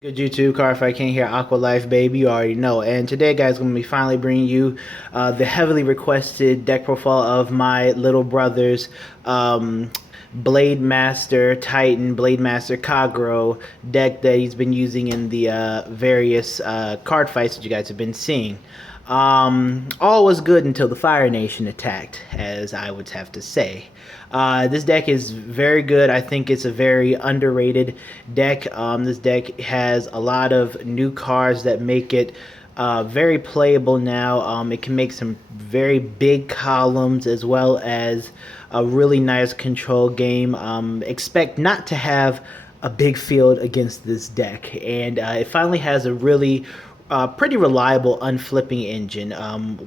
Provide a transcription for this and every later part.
Good YouTube, Cardfight King here, AQUA Life Baby, you already know. And today, guys, I'm going to be finally bringing you the heavily requested deck profile of my little brother's Blademaster, Taiten, Blademaster, Kagero deck that he's been using in the various card fights that you guys have been seeing. All was good until the Fire Nation attacked, as I would have to say. This deck is very good. I think it's a very underrated deck. This deck has a lot of new cards that make it very playable now. It can make some very big columns as well as a really nice control game. Expect not to have a big field against this deck, and it finally has a really pretty reliable unflipping engine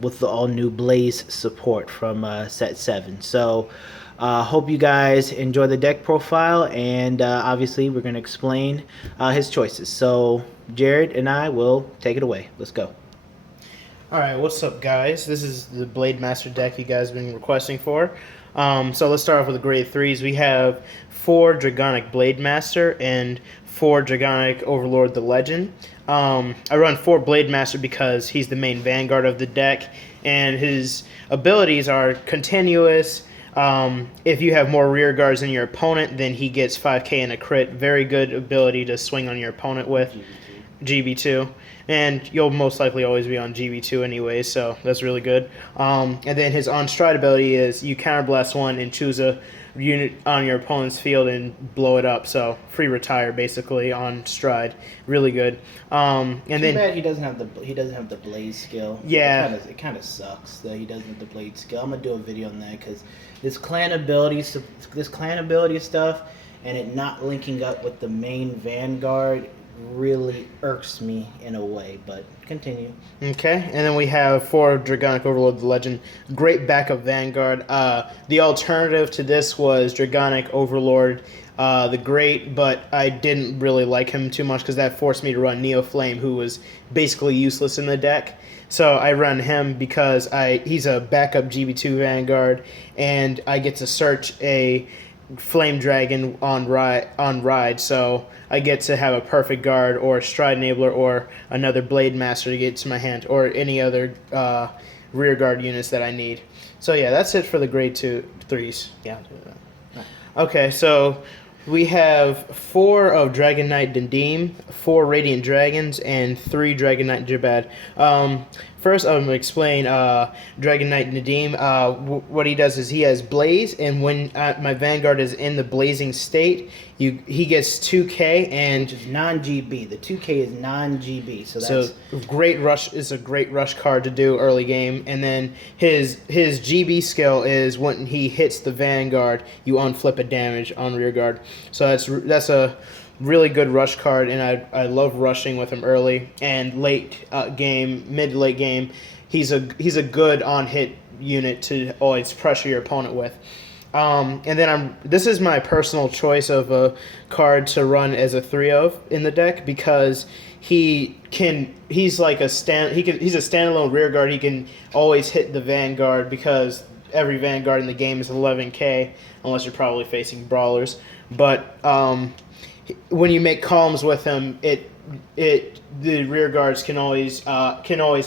with the all new Blaze support from set 7. So hope you guys enjoy the deck profile, and obviously we're going to explain his choices. So Jared and I will take it away. Let's go. Alright, what's up guys? This is the Blademaster deck you guys have been requesting for. So let's start off with the grade 3s. We have 4 Dragonic Blademaster and 4 Dragonic Overlord the Legend. I run 4 Blademaster because he's the main Vanguard of the deck, and his abilities are continuous. If you have more rear guards than your opponent, then he gets 5k and a crit. Very good ability to swing on your opponent with. GB2. And you'll most likely always be on GB2 anyway, so that's really good. And then his on-stride ability is you counterblast one and choose a unit on your opponent's field and blow it up. So free retire basically on stride, really good. And Too then bad he doesn't have the blaze skill. Yeah, it kind of sucks that he doesn't have the blade skill. I'm gonna do a video on that because this clan ability stuff and it not linking up with the main Vanguard really irks me in a way, but continue. Okay, and then we have 4 Dragonic Overlord the Legend. Great backup Vanguard. The alternative to this was Dragonic Overlord the Great, but I didn't really like him too much because that forced me to run Neo Flame, who was basically useless in the deck. So I run him because he's a backup GB2 Vanguard, and I get to search a Flame Dragon on ride, so I get to have a perfect guard or a stride enabler or another Blade Master to get to my hand, or any other rear guard units that I need. So yeah, that's it for the grade 3s. Yeah. Okay, so we have 4 of Dragon Knight Dendim, 4 Radiant Dragons, and 3 Dragon Knight Jabad. First, I'm going to explain Dragon Knight Nadim. What he does is he has Blaze, and when my Vanguard is in the blazing state, he gets 2k and Which is non-GB. The 2K is non-GB, so that's great rush is a great rush card to do early game. And then his GB skill is when he hits the Vanguard, you unflip a damage on rear guard. So that's a really good rush card, and I love rushing with him early and late game, mid to late game. He's a good on hit unit to always pressure your opponent with. And then this is my personal choice of a card to run as a 3 of in the deck because he's like he's a standalone rear guard. He can always hit the Vanguard because every Vanguard in the game is 11k unless you're probably facing brawlers. But when you make columns with him, the rear guards can always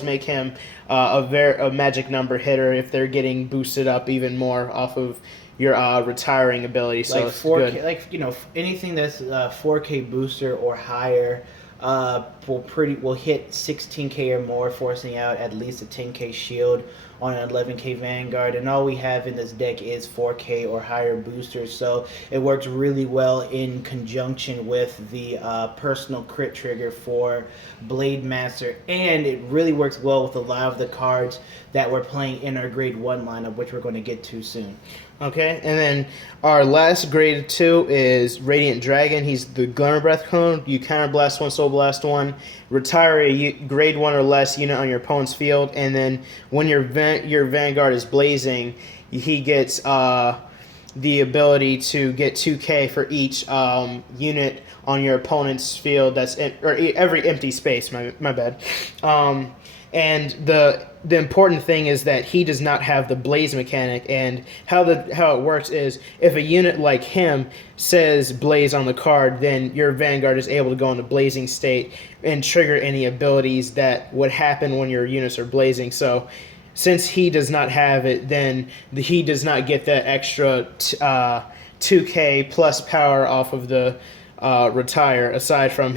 make him a magic number hitter if they're getting boosted up even more off of your retiring ability. So like it's 4K, good. like anything that's 4K booster or higher will hit 16k or more, forcing out at least a 10k shield on an 11k Vanguard, and all we have in this deck is 4k or higher boosters, so it works really well in conjunction with the personal crit trigger for Blademaster, and it really works well with a lot of the cards that we're playing in our grade 1 lineup, which we're going to get to soon. Okay, and then our last grade 2 is Radiant Dragon. He's the Glimmer Breath clone. You counterblast one, soul blast one, retire a grade 1 or less unit on your opponent's field, and then when your Vanguard is blazing, he gets the ability to get 2K for each unit on your opponent's field or every empty space. My bad. And the important thing is that he does not have the blaze mechanic, and how it works is if a unit like him says blaze on the card, then your Vanguard is able to go into blazing state and trigger any abilities that would happen when your units are blazing. So since he does not have it, then he does not get that extra 2K plus power off of the retire, aside from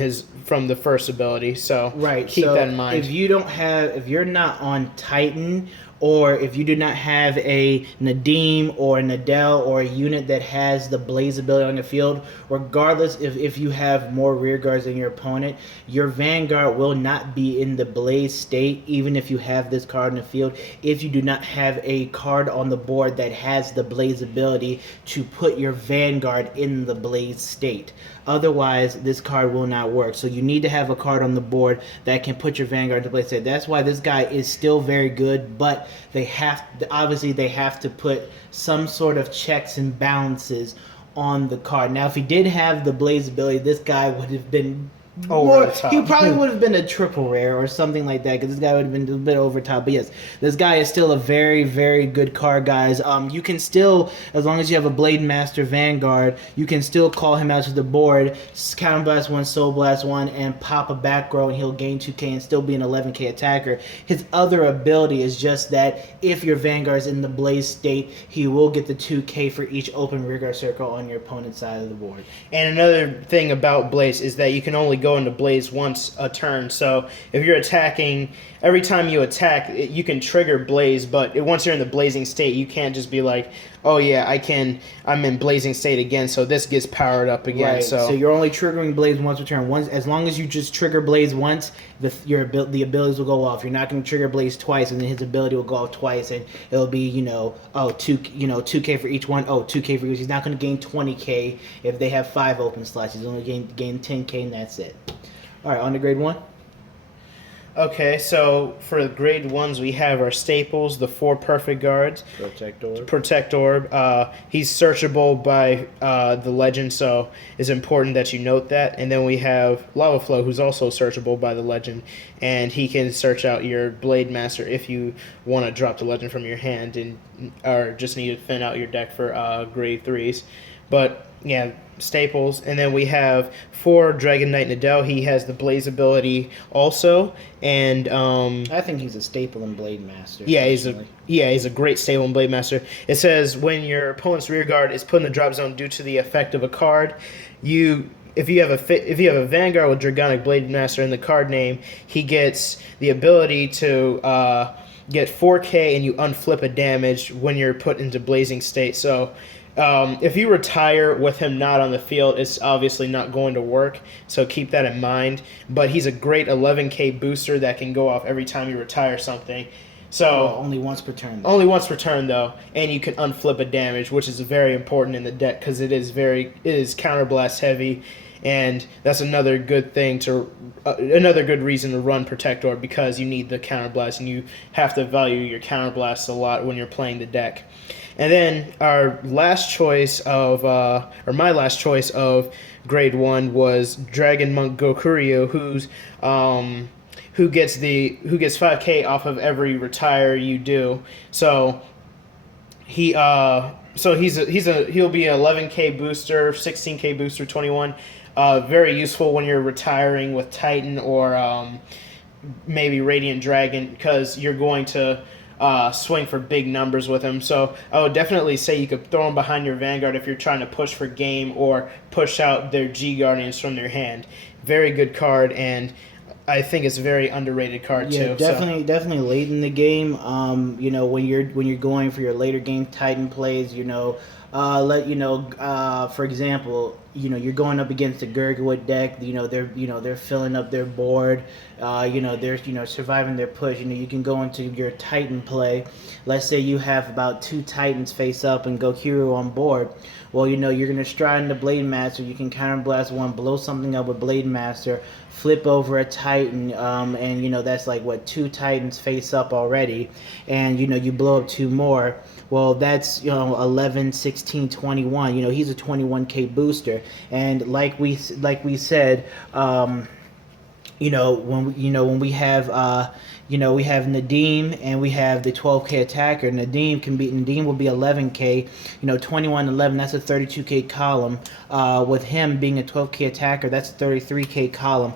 the first ability. So Right. keep so that in mind. if you're not on Titan, or if you do not have a Nadim or a Nadell or a unit that has the blaze ability on the field, regardless if you have more rear guards than your opponent, your Vanguard will not be in the blaze state, even if you have this card in the field, if you do not have a card on the board that has the blaze ability to put your Vanguard in the blaze state. Otherwise, this card will not work. So you need to have a card on the board that can put your Vanguard into blaze state. That's why this guy is still very good, but they have to put some sort of checks and balances on the card. Now, if he did have the blaze ability, this guy would have been Over the top. He probably would have been a triple rare or something like that, because this guy would have been a bit over top. But yes, this guy is still a very, very good card, guys. You can still, as long as you have a Blademaster Vanguard, you can still call him out to the board, Counter Blast 1, Soul Blast 1, and pop a back row, and he'll gain 2K and still be an 11K attacker. His other ability is just that if your Vanguard's in the blaze state, he will get the 2K for each open rearguard circle on your opponent's side of the board. And another thing about blaze is that you can only go into blaze once a turn. So if you're attacking, every time you attack, you can trigger blaze, but once you're in the blazing state, you can't just be like, oh yeah, I'm in blazing state again, so this gets powered up again. Right. So you're only triggering blaze once per turn. As long as you just trigger blaze once, the abilities will go off. You're not going to trigger blaze twice, and then his ability will go off twice, and it'll be 2K for each one. 2K for each. He's not going to gain 20K if they have 5 open slots. He's only gain 10K, and that's it. All right, on to grade 1. Okay, so for grade 1s, we have our staples, the 4 perfect guards. Protect Orb. He's searchable by the legend, so it's important that you note that. And then we have Lava Flow, who's also searchable by the legend, and he can search out your Blademaster if you want to drop the legend from your hand or just need to thin out your deck for grade 3s. But yeah, staples. And then we have 4 Dragon Knight Nadell. He has the blaze ability also, and I think he's a staple in Blademaster. Yeah, he's a great staple in Blademaster. It says when your opponent's rear guard is put in the drop zone due to the effect of a card, if you have a Vanguard with Dragonic Blademaster in the card name, he gets the ability to get 4K, and you unflip a damage when you're put into blazing state. So if you retire with him not on the field, it's obviously not going to work, so keep that in mind. But he's a great 11K booster that can go off every time you retire something. So only once per turn. Only once per turn, though, and you can unflip a damage, which is very important in the deck because it is counterblast heavy, and that's another good thing another good reason to run Protect Orb, because you need the counterblast, and you have to value your counterblasts a lot when you're playing the deck. And then my last choice of grade 1 was Dragon Monk Gokuryu, who gets 5K off of every retire you do. So he'll be an 11K booster, 16K booster, 21. Very useful when you're retiring with Titan or maybe Radiant Dragon, because you're going to swing for big numbers with him. So I would definitely say you could throw him behind your Vanguard if you're trying to push for game or push out their G Guardians from their hand. Very good card, and I think it's a very underrated card too. Definitely late in the game. When you're going for your later game Titan plays, for example, you're going up against a Gurgwood deck. They're filling up their board. They're surviving their push. You can go into your Titan play. Let's say you have about 2 Titans face up and Gokuryu on board. Well, you're gonna stride into Blademaster. You can counterblast 1, blow something up with Blademaster, flip over a Titan, and that's like 2 Titans face up already, and you blow up 2 more. Well, that's 11, 16 1621. You know, he's a 21k booster, and like we said, when we have we have Nadim and we have the 12k attacker. Nadim will be 11k. 2111, that's a 32k column. With him being a 12k attacker, that's a 33k column.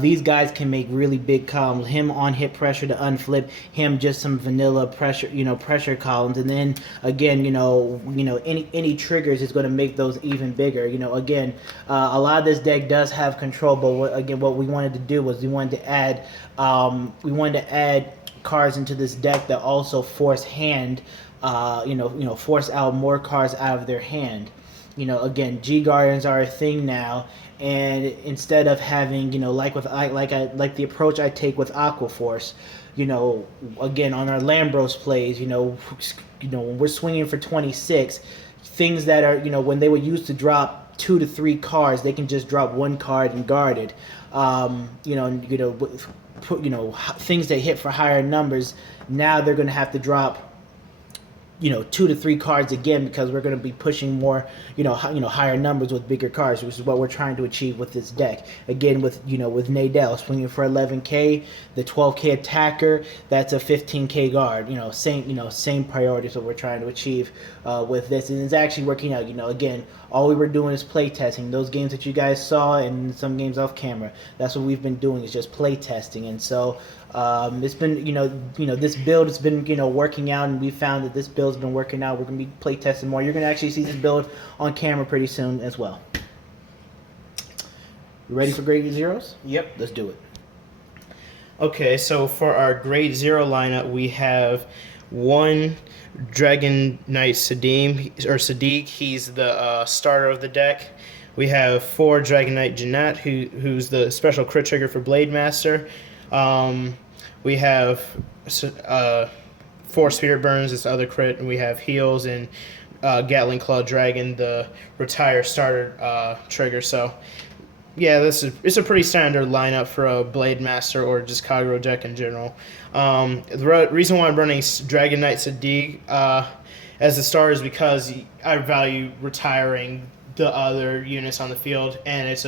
These guys can make really big columns. Him on hit pressure to unflip, him just some vanilla pressure, pressure columns, and then again, any triggers is going to make those even bigger. Again, a lot of this deck does have control, but what we wanted to do was we wanted to add cards into this deck that also force force out more cards out of their hand. Again, G Guardians are a thing now, and instead of having, like the approach I take with Aqua Force, again on our Lambros plays, when we're swinging for 26, things that are, when they would used to drop 2 to 3 cards, they can just drop 1 card and guard it. Things that hit for higher numbers, now they're going to have to drop 2 to 3 cards again, because we're going to be pushing more higher numbers with bigger cards, which is what we're trying to achieve with this deck. Again, with Nadell swinging for 11k, the 12k attacker, that's a 15k guard. Same priorities that we're trying to achieve with this, and it's actually working out. Again, all we were doing is play testing those games that you guys saw and some games off camera. That's what we've been doing, is just play testing. And so it's been this build has been working out, and we found that this build's been working out. We're gonna be play testing more. You're gonna actually see this build on camera pretty soon as well. You ready for grade zeros? Yep. Let's do it. Okay, so for our grade 0 lineup, we have 1 Dragon Knight Sadiq. He's the starter of the deck. We have 4 Dragon Knight Janat, who's the special crit trigger for Blademaster. We have 4 Spirit Burns, it's the other crit, and we have Heals and Gatling Claw Dragon, the retire starter trigger. So yeah, it's a pretty standard lineup for a Blademaster or just Kagero deck in general. The reason why I'm running Dragon Knight Sadiq as the starter is because I value retiring the other units on the field, and it's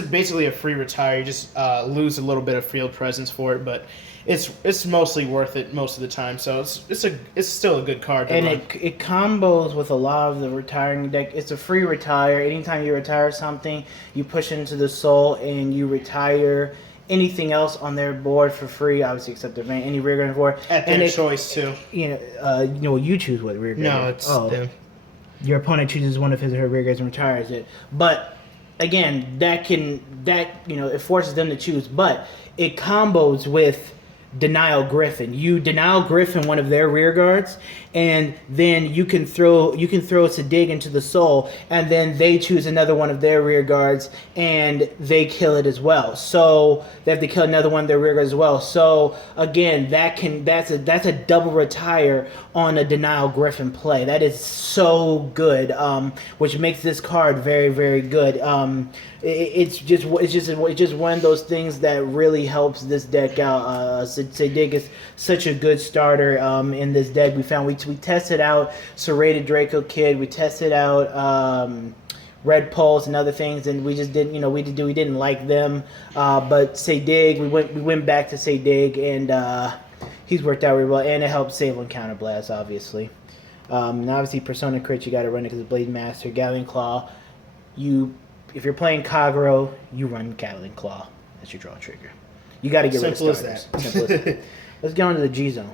basically a free retire. You just lose a little bit of field presence for it, but it's mostly worth it most of the time. So it's still a good card to run. It combos with a lot of the retiring deck. It's a free retire. Anytime you retire something, you push into the soul and you retire anything else on their board for free, obviously except their any rear guard board. At their choice too. You choose what rear guard. No, it's them. Your opponent chooses one of his or her rear guards and retires it. But again, it forces them to choose, but it combos with Denial Griffin. You Denial Griffin one of their rear guards, and then you can throw Sadiq into the soul, and then they choose another one of their rear guards and they kill it as well. So they have to kill another one of their rear guards as well. So again, that's a double retire on a Denial Griffin play. That is so good, which makes this card very, very good. It's just one of those things that really helps this deck out. Sadiq is such a good starter in this deck. We tested out Serrated Draco Kid. We tested out Red Pulse and other things, and we just didn't we didn't like them. But Sadiq, we went back to Sadiq, and he's worked out really well, and it helps save on counterblast, obviously. And obviously Persona Crit, you got to run it because of Blademaster. Gatling Claw, if you're playing Kagero, you run Gatling Claw. That's your draw trigger. You got to get rid of starters. Simple as that. Let's go into the G zone.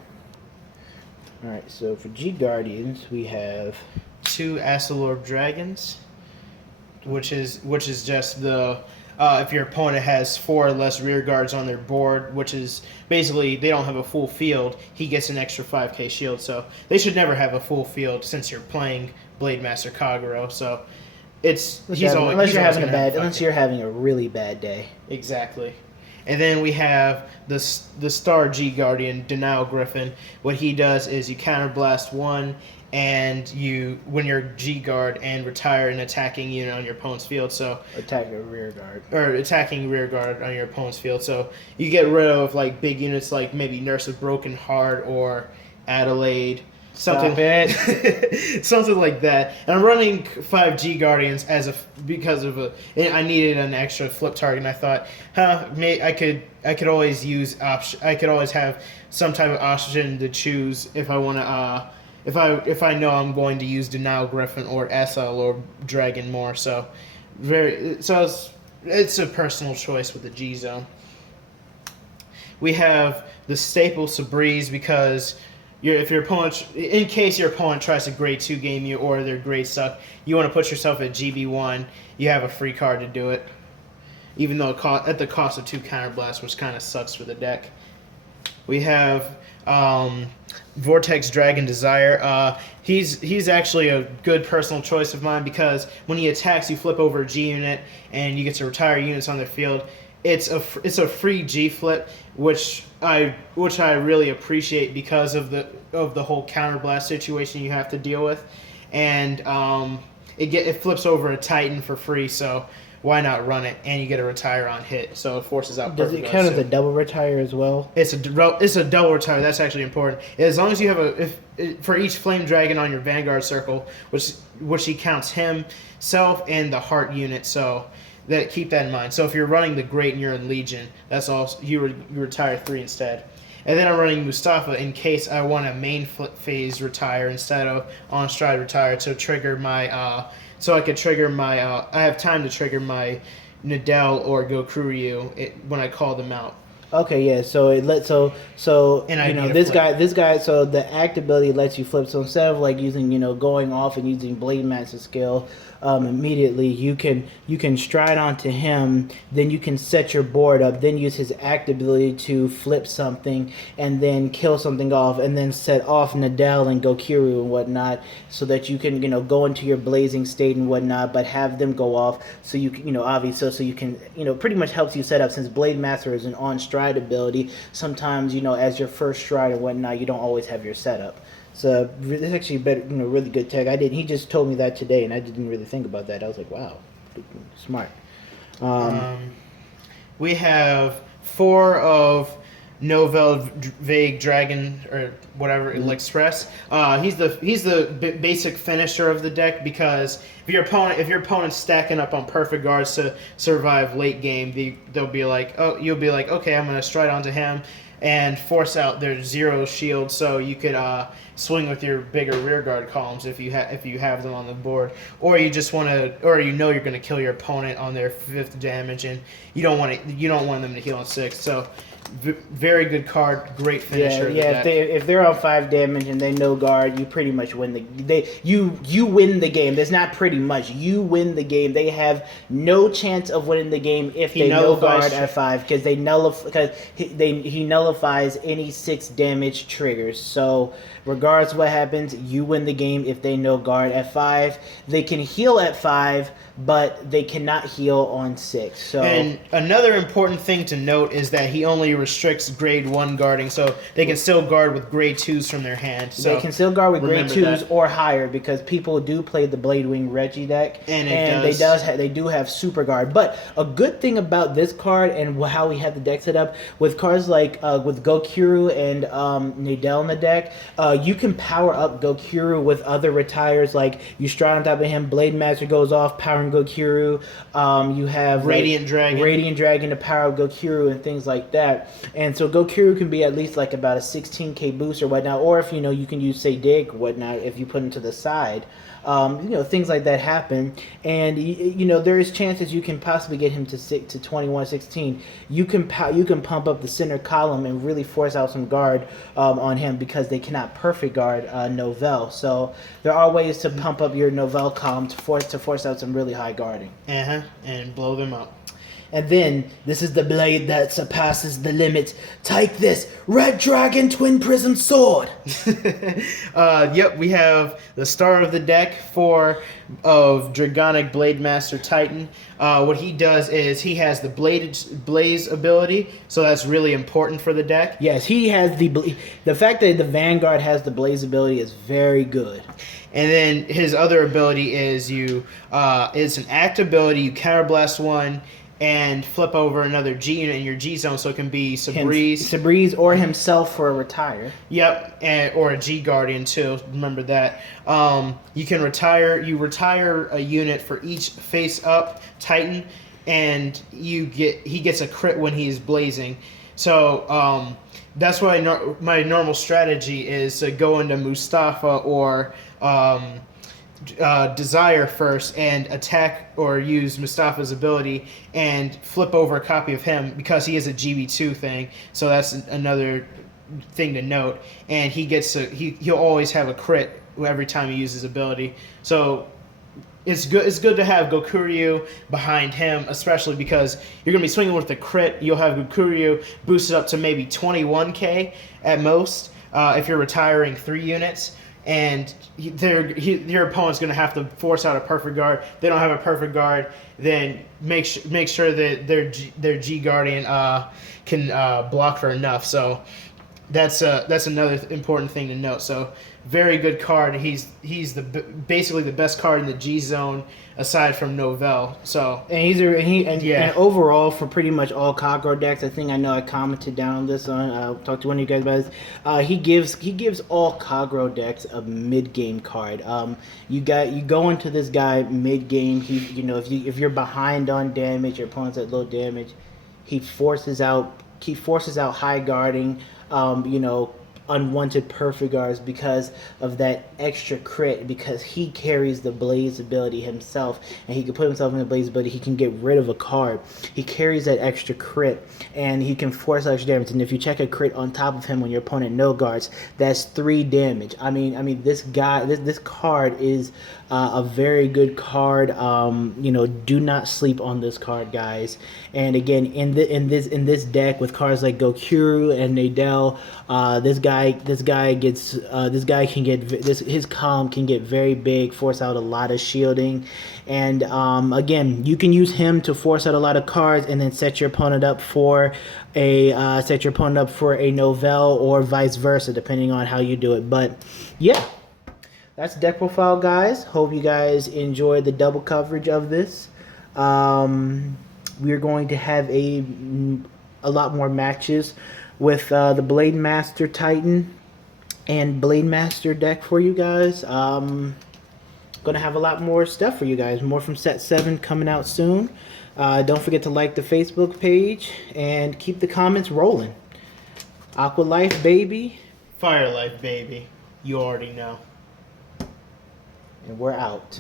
All right, so for G Guardians, we have 2 Astrolorb Dragons, which is just the if your opponent has 4 or less rear guards on their board, which is basically they don't have a full field, he gets an extra 5k shield. So they should never have a full field since you're playing Blademaster Kagero. So unless you're having a really bad day. Exactly. And then we have the Star G Guardian, Denial Griffin. What he does is you counterblast 1, and when you're G guard and retire an attacking unit on your opponent's field. So attacking a rear guard. Or attacking rear guard on your opponent's field. So you get rid of like big units like maybe Nurse of Broken Heart or Adelaide. Something, something like that. And I'm running 5G Guardians because of I needed an extra flip target, and I thought, I could always use I could always have some type of option to choose if I want to. If I know I'm going to use Denial Griffin or SL or Dragon more, so it's a personal choice with the G zone. We have the staple Sabreeze because if your opponent, in case your opponent tries to grade 2 game you or their grade suck, you want to put yourself at GB1. You have a free card to do it, even though at the cost of 2 counterblast, which kind of sucks for the deck. We have Vortex Dragon Desire. He's actually a good personal choice of mine because when he attacks, you flip over a G unit and you get to retire units on their field. It's a free G flip, which I really appreciate because of the whole counterblast situation you have to deal with, and it flips over a Titan for free. So why not run it? And you get a retire on hit, so it forces out. Does it count as a double retire as well? It's a double retire. That's actually important. As long as you have for each Flame Dragon on your Vanguard circle, which he counts himself and the Heart unit. So keep that in mind. So if you're running the Great and you're in Legion, that's all. You retire 3 instead. And then I'm running Mustafa in case I want a main phase retire instead of on stride retire to trigger my. So I could trigger my. I have time to trigger my Nadell or Gokuryu when I call them out. Okay, yeah. So and this guy. So the act ability lets you flip. So instead of like using going off and using Blademaster skill, immediately you can stride onto him. Then you can set your board up. Then use his act ability to flip something and then kill something off, and then set off Nadell and Gokuryu and whatnot, so that you can go into your blazing state and whatnot, but have them go off. So you can obviously so you can pretty much helps you set up, since Blademaster is an on stride ability. Sometimes as your first stride and whatnot, you don't always have your setup. So it's actually better, really good tech. He just told me that today, and I didn't really think about that. I was like, wow, smart. We have 4 of Novel Vague Dragon or whatever, Express. He's the basic finisher of the deck, because if your opponent's stacking up on perfect guards to survive late game, you'll be like, okay, I'm gonna stride onto him and force out their 0 shield, so you could swing with your bigger rear guard columns if you have them on the board, or you just want to, or you're going to kill your opponent on their 5th damage, and you don't want them to heal on 6. So very good card, great finisher. Yeah. If they're on 5 damage and they no guard, you pretty much win you win the game. There's not pretty much, you win the game. They have no chance of winning the game if they no guard at 5, because he nullifies any 6 damage triggers. So regardless of what happens, you win the game if they no guard at 5. They can heal at 5, but they cannot heal on 6. So, and another important thing to note is that he only restricts grade 1 guarding, so they can still guard with grade 2s from their hand. So they can still guard with grade 2s or higher, because people do play the Bladewing Reggie deck, and they do have super guard. But a good thing about this card and how we have the deck set up with cards like with Gokuryu and Nadell in the deck, you can power up Gokuryu with other retires, like you stride on top of him, Blademaster goes off, powering Gokuryu. You have Radiant Dragon to power up Gokuryu and things like that. And so Gokuryu can be at least like about a 16k boost or whatnot, or if you can use say Dig or whatnot if you put him to the side. Things like that happen, and there is chances you can possibly get him to 21, 16. You can pump up the center column and really force out some guard on him, because they cannot perfect guard Novell. So there are ways to pump up your Novell column to force out some really high guarding. And blow them up. And then, this is the blade that surpasses the limit. Take this, Red Dragon Twin Prism Sword! Yep, we have the star of the deck, 4 of Dragonic Blademaster Titan. What he does is he has the Blaze ability, so that's really important for the deck. Yes, he has the fact that the Vanguard has the Blaze ability is very good. And then his other ability is it's an act ability, you counterblast 1, and flip over another G unit in your G zone, so it can be Sabreeze. Sabreeze or himself for a retire. Yep, or a G Guardian too. Remember that. You can retire. You retire a unit for each face up Titan, and he gets a crit when he's blazing. So that's why my normal strategy is to go into Mustafa or Desire first and attack or use Mustafa's ability and flip over a copy of him because he is a GB2 thing. So that's another thing to note. And he'll always have a crit every time he uses ability. So it's good to have Gokuryu behind him, especially because you're going to be swinging with the crit. You'll have Gokuryu boosted up to maybe 21k at most if you're retiring 3 units. And your opponent's going to have to force out a perfect guard. They don't have a perfect guard, then make sure that their G Guardian can block for enough. So that's another important thing to note. So very good card. He's basically the best card in the G zone aside from Novell. So and overall for pretty much all Kagero decks, I know I commented down on this on I'll talk to one of you guys about this. He gives all Kagero decks a mid game card. You go into this guy mid game. If you're behind on damage, your opponent's at low damage, he forces out high guarding. Unwanted perfect guards because of that extra crit, because he carries the blaze ability himself, and he can put himself in the blaze ability. He can get rid of a card. He carries that extra crit, and he can force extra damage. And if you check a crit on top of him when your opponent no guards, that's 3 damage. I mean, this card is a very good card. Do not sleep on this card, guys. And again, in this deck with cards like Gokuru and Nadell, his column can get very big, force out a lot of shielding, and again, you can use him to force out a lot of cards and then set your opponent up for a Novell or vice versa, depending on how you do it. But yeah, that's deck profile, guys. Hope you guys enjoyed the double coverage of this. We're going to have a lot more matches with the Blademaster Titan and Blademaster deck for you guys. Gonna have a lot more stuff for you guys. More from set 7 coming out soon. Don't forget to like the Facebook page and keep the comments rolling. AQUA Life Baby. Fire Life Baby. You already know. And we're out.